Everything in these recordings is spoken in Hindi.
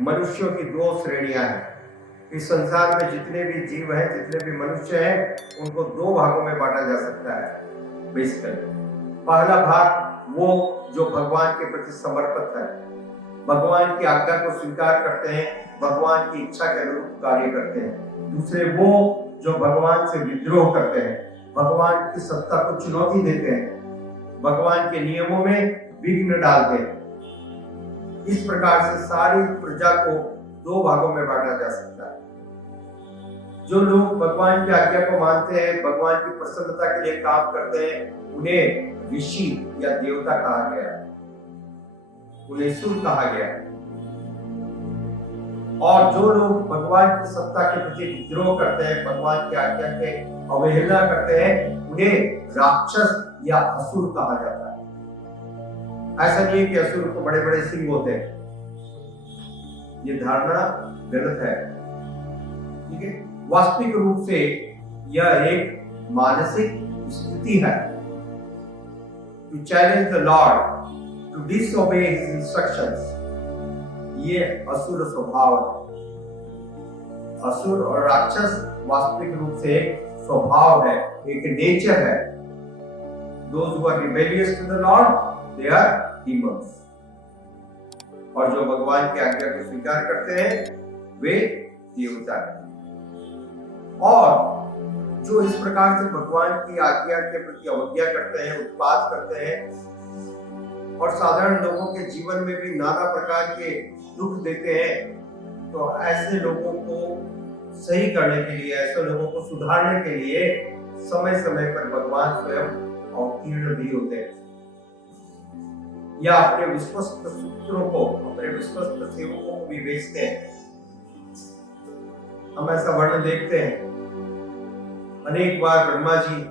मनुष्यों की दो श्रेणियां हैं। इस संसार में जितने भी जीव हैं, जितने भी मनुष्य हैं, उनको दो भागों में बांटा जा सकता है बेसिकली। पहला भाग वो जो भगवान के प्रति समर्पित है, भगवान की आज्ञा को स्वीकार करते हैं, भगवान की इच्छा के अनुरूप कार्य करते हैं। दूसरे वो जो भगवान से विद्रोह करते हैं, भगवान की सत्ता को चुनौती देते हैं, भगवान के नियमों में विघ्न डालते हैं। इस प्रकार से सारी प्रजा को दो भागों में बांटा जा सकता है। जो लोग भगवान की आज्ञा को मानते हैं, भगवान की प्रसन्नता के लिए काम करते हैं, उन्हें ऋषि या देवता कहा गया है, उन्हें सुर कहा गया है। और जो लोग भगवान की सत्ता के प्रति विद्रोह करते हैं, भगवान की आज्ञा के अवहेलना करते हैं, उन्हें राक्षस या असुर कहा जाता है। ऐसा नहीं है कि असुर को बड़े बड़े सिंह होते हैं, ये धारणा गलत है। ठीक है, वास्तविक रूप से यह एक मानसिक स्थिति है। To challenge the lord, to disobey his instructions, ये असुर स्वभाव है। असुर और राक्षस वास्तविक रूप से एक स्वभाव है, एक नेचर है। Those who are rebellious to the Lord, they are demons. और जो भगवान की आज्ञा को स्वीकार करते हैं, वे देवता हैं। और जो इस प्रकार से भगवान की आज्ञा के प्रति अवज्ञा करते हैं, उत्पात करते हैं और साधारण लोगों के जीवन में भी नाना प्रकार के दुख देते हैं, तो ऐसे लोगों को सही करने के लिए, ऐसे लोगों को सुधारने के लिए समय समय पर भगवान स्वयं अवतीर्ण भी होते हैं, या अपने विश्वस्त सूत्रों को, अपने विश्वस्त सेवकों को भी भेजते हैं। हम ऐसा वर्णन देखते हैं, अनेक बार ब्रह्मा जी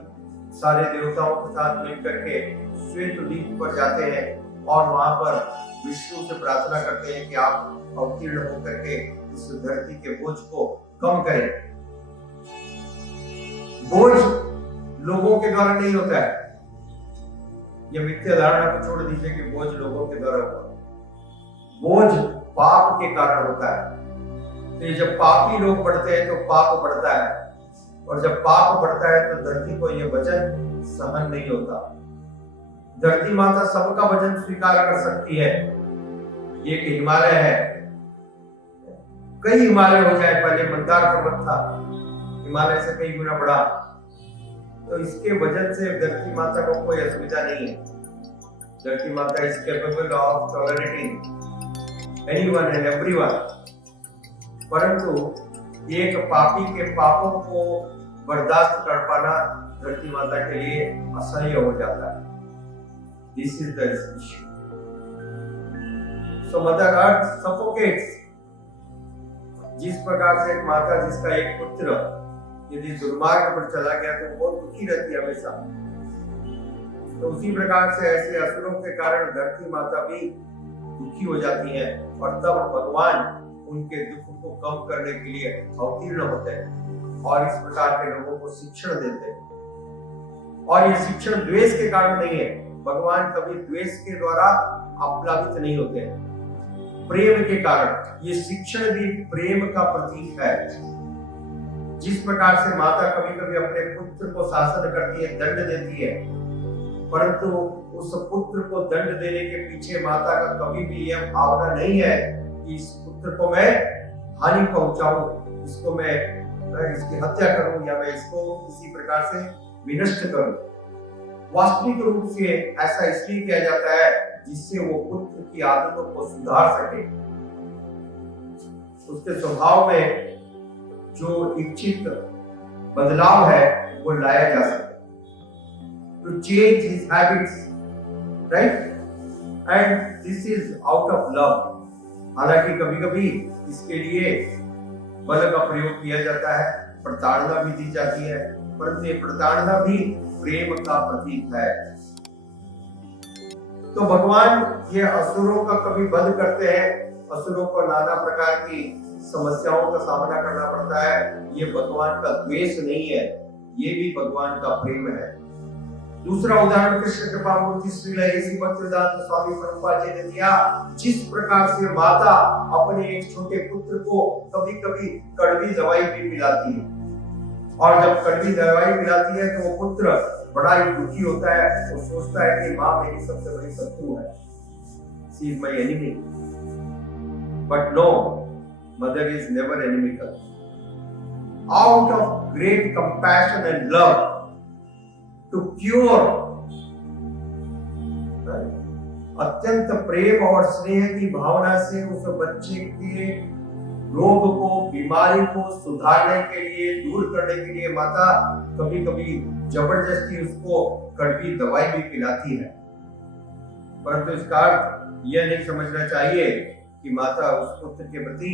सारे देवताओं के साथ मिलकर के श्वेत द्वीप पर जाते हैं और वहां पर विष्णु से प्रार्थना करते हैं कि आप अवतीर्ण होकर के इस धरती के बोझ को कम करें। बोझ लोगों के द्वारा नहीं होता है, ये मिथ्या धारणा को छोड़ दीजिए कि बोझ लोगों के द्वारा होता है। बोझ पाप के कारण होता है। तो जब पापी लोग बढ़ते हैं तो पाप बढ़ता है, और जब पाप बढ़ता है तो धरती को यह वजन सहन नहीं होता। धरती माता सबका वजन स्वीकार कर सकती है। ये एक हिमालय है, कई हिमालय हो जाए, पहले मंदार पर्वत था, हिमालय से कई गुना बड़ा, तो इसके वजन से धरती माता को कोई असुविधा नहीं है। धरती माता is capable of tolerating anyone and everyone. परंतु एक पापी के पापों को बर्दाश्त कर पाना धरती माता के लिए असह्य हो जाता है। This is the issue. So mother earth suffocates. जिस प्रकार से एक माता जिसका एक पुत्र यदि दुर्मार्ग पर चला गया तो बहुत दुखी रहती है हमेशा, तो उसी प्रकार से ऐसे असुरों के कारण धरती माता भी दुखी हो जाती है, और तब भगवान उनके दुख को कम करने के लिए अवतीर्ण होते हैं और इस प्रकार के लोगों को शिक्षण देते हैं। और ये शिक्षण द्वेष के कारण नहीं है, भगवान कभी द्वेष के द्वारा आप्लावित नहीं होते हैं, प्रेम के कारण। ये शिक्षण भी प्रेम का प्रतीक है। जिस प्रकार से माता कभी कभी अपने पुत्र को शासन करती है, दंड देती है, परंतु उस पुत्र को दंड देने के पीछे माता का कभी भी यह भावना नहीं है कि इस पुत्र को मैं हानि पहुंचाऊं, इसको मैं इसकी हत्या करूं, या मैं इसको किसी प्रकार से विनष्ट करूं। वास्तविक रूप से ऐसा इसलिए किया जाता है जिससे वो पुत्र की आदतों को सुधार सके, उसके स्वभाव में जो इच्छित बदलाव है वो लाया जा सके। To change his habits, right? And this is out of love. हालांकि कभी-कभी इसके लिए बल का प्रयोग किया जाता है, प्रताड़ना भी दी जाती है, परंतु ये प्रताड़ना भी प्रेम का प्रतीक है। तो भगवान ये असुरों का कभी वध करते हैं, असुरों को नाना प्रकार की समस्याओं का सामना करना पड़ता है। ये भगवान का द्वेष नहीं है, ये भी भगवान का प्रेम है। दूसरा उदाहरण कृष्ण कृपा मूर्ति श्रील ऐसी भक्तिवेदांत स्वामी प्रभुपाद जी ने दिया। जिस प्रकार से माता अपने एक छोटे पुत्र को कभी कभी कड़वी दवाई भी पिलाती है, और जब कड़वी दवाई पिलाती है तो वो पुत्र बड़ा ही दुखी होता है। वो सोचता है कि माँ मेरी सबसे बड़ी शत्रु है, she is my enemy. But no, mother is never inimical. Out of great compassion and love to cure, अत्यंत प्रेम और स्नेह की भावना से उस बच्चे के रोग को, बीमारी को सुधारने के लिए, दूर करने के लिए माता कभी कभी जबरदस्ती उसको कड़वी दवाई भी पिलाती है। परंतु इसका अर्थ यह नहीं समझना चाहिए कि माता उस पुत्र के प्रति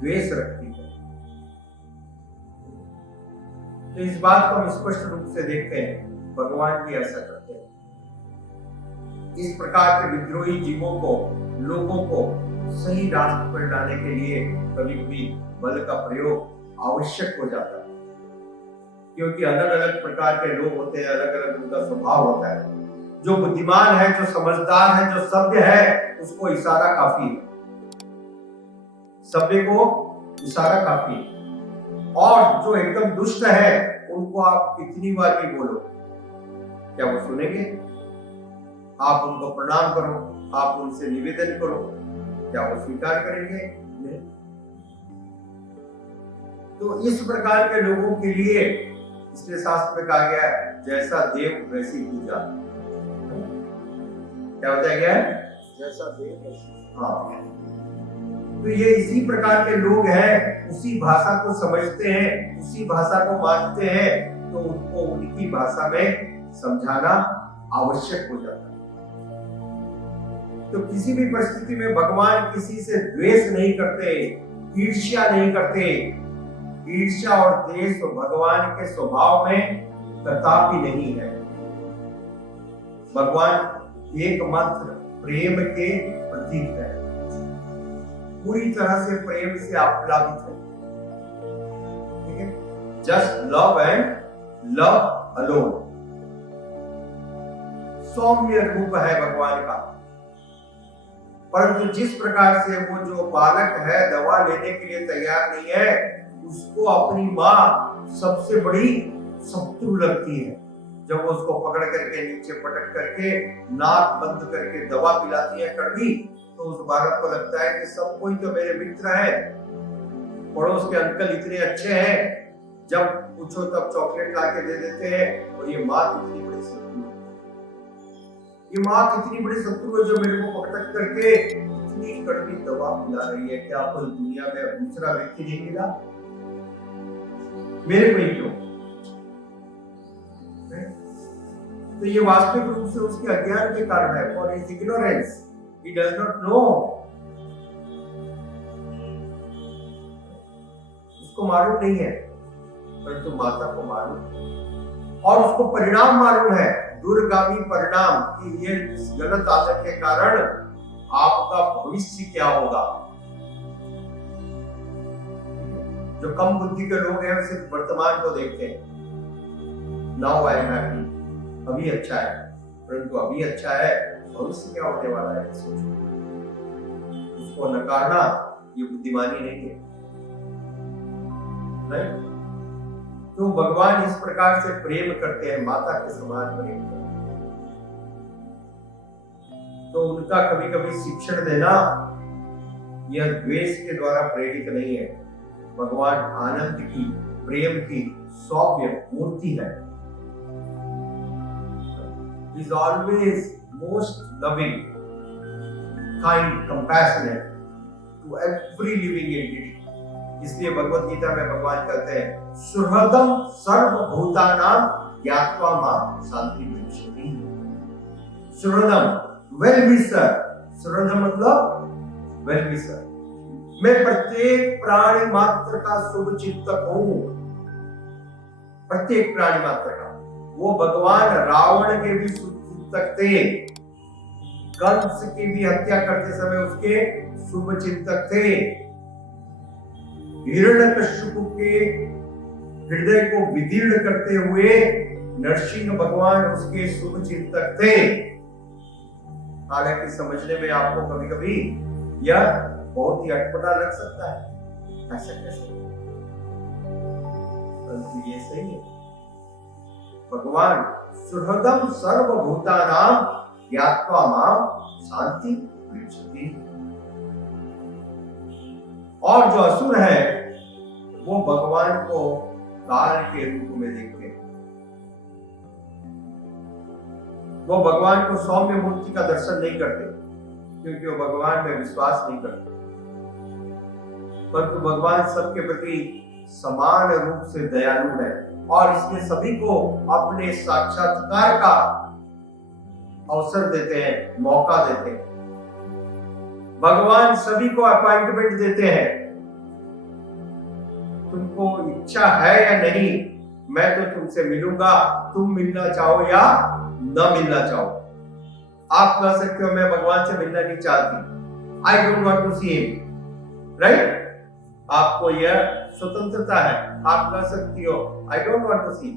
द्वेष रखती है। तो इस बात को हम स्पष्ट रूप से देखते हैं, भगवान भी ऐसा करते हैं। इस प्रकार के विद्रोही जीवों को, लोगों को सही रास्ते पर लाने के लिए कभी कभी बल का प्रयोग आवश्यक हो जाता है, क्योंकि अलग अलग प्रकार के लोग होते हैं, अलग अलग उनका स्वभाव होता है। जो बुद्धिमान है, जो समझदार है, जो सभ्य है, उसको इशारा काफी है, सभ्य को इशारा काफी है। और जो एकदम दुष्ट है उनको आप कितनी बार भी बोलो, क्या वो सुनेंगे? आप उनको प्रणाम करो, आप उनसे निवेदन करो, क्या वो स्वीकार करेंगे? नहीं। तो इस प्रकार के लोगों के लिए इसलिए शास्त्र में कहा गया है, जैसा देव वैसी पूजा। क्या बताया गया है? जैसा देव वैसी। हाँ, तो ये इसी प्रकार के लोग हैं, उसी भाषा को समझते हैं, उसी भाषा को मानते हैं, तो उनको उनकी भाषा में समझाना आवश्यक हो जाता है। तो किसी भी परिस्थिति में भगवान किसी से द्वेष नहीं करते, ईर्ष्या नहीं करते। ईर्ष्या और द्वेष तो भगवान के स्वभाव में कदापि नहीं है। भगवान एकमात्र प्रेम के प्रतीक है, पूरी तरह से प्रेम से आप्लावित है। ठीक है, just love and love alone. सौम्य रूप है भगवान का। परंतु जिस प्रकार से वो जो बालक है दवा लेने के लिए तैयार नहीं है, उसको अपनी माँ सबसे बड़ी शत्रु लगती है। जब वो उसको पकड़ करके नीचे पटक करके नाक बंद करके दवा पिलाती है कड़वी, तो उस बालक को लगता है कि सब कोई तो मेरे मित्र है, पड़ोस के अंकल इतने अच्छे हैं, जब पूछो तब चॉकलेट ला के दे देते हैं, और ये माँ कितनी बड़ी शत्रु है, ये माँ कितनी बड़ी शत्रु है जो मेरे को पटक करके इतनी कड़वी दवा पिला रही है। क्या आपको दुनिया में दूसरा व्यक्ति नहीं मिला? मेरे को ही क्यों? तो ये वास्तविक रूप से उसके अज्ञान के कारण है, for his ignorance, he does not know। उसको मालूम नहीं है, परंतु माता को मालूम, और उसको परिणाम मालूम है, दूरगामी परिणाम, कि ये इस गलत आदत के कारण आपका भविष्य क्या होगा। जो कम बुद्धि के लोग हैं सिर्फ वर्तमान को देखते हैं, नाउ आई एम हैप्पी, अभी अच्छा है, परंतु अभी अच्छा है, भविष्य क्या होने वाला है सोचो। उसको नकारना ये बुद्धिमानी नहीं है, नहीं? तो भगवान इस प्रकार से प्रेम करते हैं, माता के समान प्रेम करते हैं। तो उनका कभी कभी शिक्षण देना यह द्वेष के द्वारा प्रेरित नहीं है। भगवान आनंद की, प्रेम की सौम्य मूर्ति है। He is always most loving, kind, compassionate to every living entity। इसलिए भगवत गीता में भगवान कहते हैं, सुहृदम सर्वभूतानां ज्ञात्वा मां शांति विंशति। सुहृदम, वेल विशर। सुहृदम मतलब वेल विशर। मैं प्रत्येक प्राणी मात्र का शुभ चिंतक हूं, प्रत्येक प्राणी मात्र का। वो भगवान रावण के भी शुभ चिंतक थे, कंस की भी हत्या करते समय उसके शुभ चिंतक थे, हिरण्यकश्यप के हृदय को विदीर्ण करते हुए नरसिंह भगवान उसके शुभ चिंतक थे। हालांकि समझने में आपको कभी कभी यह बहुत ही अटपटा लग सकता है, ऐसा कैसे, परंतु ये सही है। भगवान सुहृदम सर्वभूतानां ज्ञात्वा मां शांति पृच्छति। और जो असुर है वो भगवान को काल के रूप में देखते हैं। वो भगवान को सौम्य मूर्ति का दर्शन नहीं करते क्योंकि वो भगवान में विश्वास नहीं करते, परंतु भगवान सबके प्रति समान रूप से दयालु है और इसलिए सभी को अपने साक्षात्कार का अवसर देते हैं, मौका देते हैं। भगवान सभी को अपॉइंटमेंट देते हैं। तुमको इच्छा है या नहीं, मैं तो तुमसे मिलूंगा, तुम मिलना चाहो या न मिलना चाहो। आप कह सकते हो मैं भगवान से मिलना नहीं चाहती, I don't want to see him, right? आपको यह स्वतंत्रता है, आप कह सकती हो I don't want to see.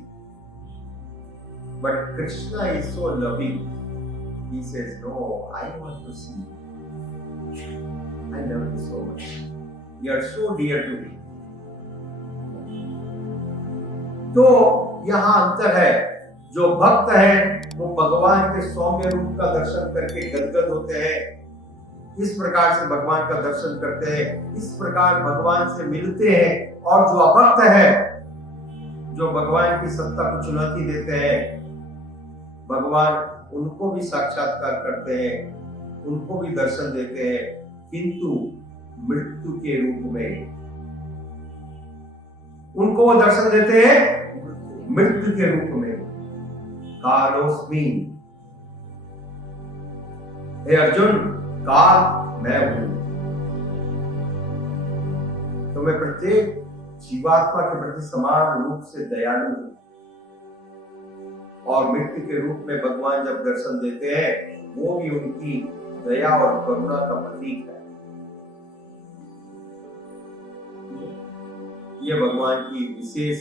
But Krishna is so loving, he says no, I want to see, I love you so much, you are so dear to me. तो यहां अंतर है। जो भक्त है वो भगवान के सौम्य रूप का दर्शन करके गदगद होते हैं, इस प्रकार से भगवान का दर्शन करते हैं, इस प्रकार भगवान से मिलते हैं। और जो अभक्त है, जो भगवान की सत्ता को चुनौती देते हैं, भगवान उनको भी साक्षात्कार करते हैं, उनको भी दर्शन देते हैं, किंतु मृत्यु के रूप में। उनको वो दर्शन देते हैं मृत्यु के रूप में। कालोस्मि, हे अर्जुन, काल मैं हूं। तो मैं प्रत्येक जीवात्मा के प्रति समान रूप से दयालु हूं। और मृत्यु के रूप में भगवान जब दर्शन देते हैं, वो भी उनकी दया और करुणा का प्रतीक है। ये भगवान की विशेष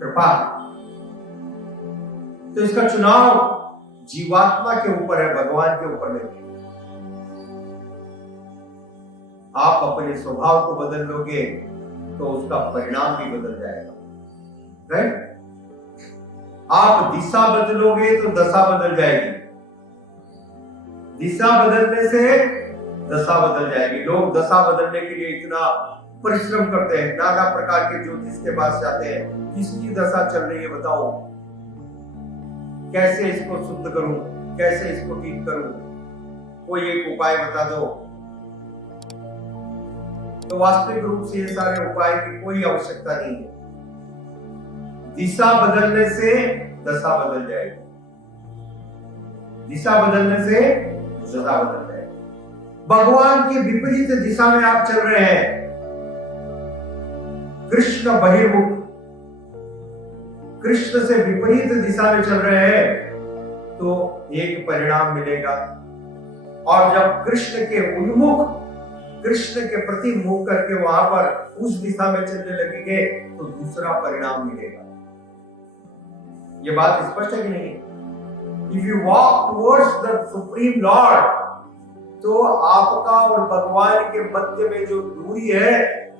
कृपा। तो इसका चुनाव जीवात्मा के ऊपर है, भगवान के ऊपर नहीं। आप अपने स्वभाव को बदल लोगे तो उसका परिणाम भी बदल जाएगा, राइट? आप दिशा बदलोगे तो दशा बदल जाएगी, दिशा बदलने से दशा बदल जाएगी। लोग दशा बदलने के लिए इतना परिश्रम करते हैं, नाना प्रकार के ज्योतिष के पास जाते हैं, किसकी दशा चल रही है बताओ, कैसे इसको शुद्ध करूं, कैसे इसको ठीक करूं, कोई एक उपाय बता दो। तो वास्तविक रूप से ये सारे उपाय की कोई आवश्यकता नहीं है। दिशा बदलने से दशा बदल जाएगी, दिशा बदलने से दशा बदल जाएगी। भगवान की विपरीत दिशा में आप चल रहे हैं, कृष्ण बहिर्मुख, कृष्ण से विपरीत दिशा में चल रहे हैं, तो एक परिणाम मिलेगा। और जब कृष्ण के उन्मुख, कृष्ण के प्रति मुख करके वहां पर उस दिशा में चलने लगेंगे तो दूसरा परिणाम मिलेगा। ये बात स्पष्ट है कि नहीं? If you walk towards the supreme Lord, तो आपका और भगवान के मध्य में जो दूरी है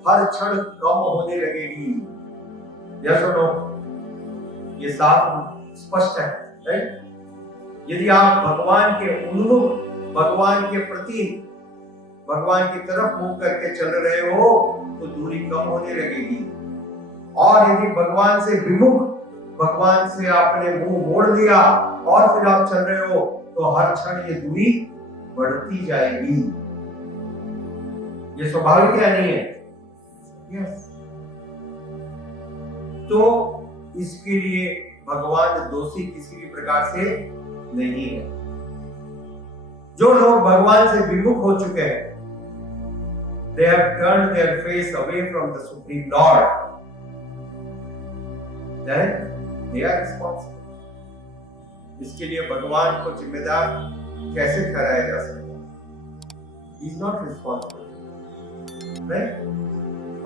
हर क्षण कम होने लगेगी। यस और नो? ये साफ स्पष्ट है, राइट? यदि आप भगवान के उन्मुख, भगवान के प्रति, भगवान की तरफ मुंह करके चल रहे हो तो दूरी कम होने लगेगी। और यदि भगवान से विमुख, भगवान से आपने मुंह मोड़ लिया और फिर आप चल रहे हो तो हर क्षण ये दूरी बढ़ती जाएगी। ये स्वाभाविक क्या नहीं है? यस। तो इसके लिए भगवान दोषी किसी भी प्रकार से नहीं है। जो लोग भगवान से विमुख हो चुके हैं, they have turned their face away from the Supreme Lord, then they are responsible. इसके लिए भगवान को जिम्मेदार कैसे ठहराया जा सकता है? He is not responsible, right?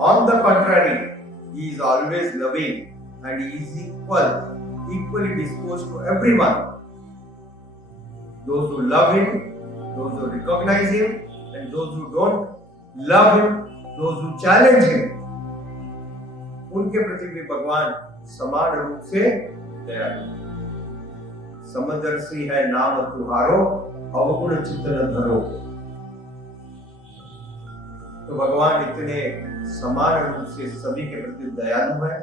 On the contrary, he is always loving and he is equal equally disposed to everyone. Those who love him, those who recognize him, and those who don't love him, those who challenge him, उनके प्रति भी भगवान समान रूप से दयालु। समुद्र सी है नाम तुम्हारो, अवगुण चित्त न धरो। तो भगवान इतने समान रूप से सभी के प्रति दयालु है।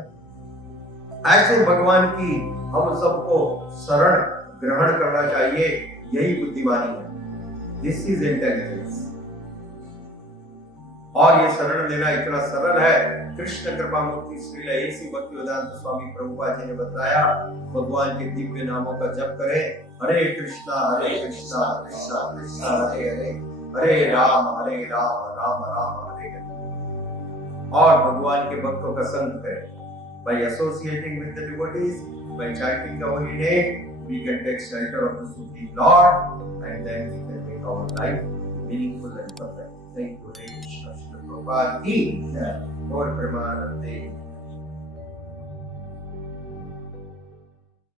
ऐसे भगवान की हम सबको शरण ग्रहण करना चाहिए, यही बुद्धिमानी है। This is intelligence. और ये शरण लेना इतना सरल है। कृष्ण कृपा मूर्ति श्रील ऐसी भक्तिवेदांत स्वामी प्रभुपाद जी ने बताया, भगवान के दिव्य नामों का जप करें। हरे कृष्णा कृष्णा कृष्णा हरे हरे, हरे राम राम राम हरे हरे। और भगवान के भक्तों का संग करें। By associating with the devotees, by chanting the holy name, we can take shelter of the Supreme Lord, and then we can make our life meaningful and perfect. Thank you, Hare Krishna, Srila Prabhupada ki jai. Gaur Premanande.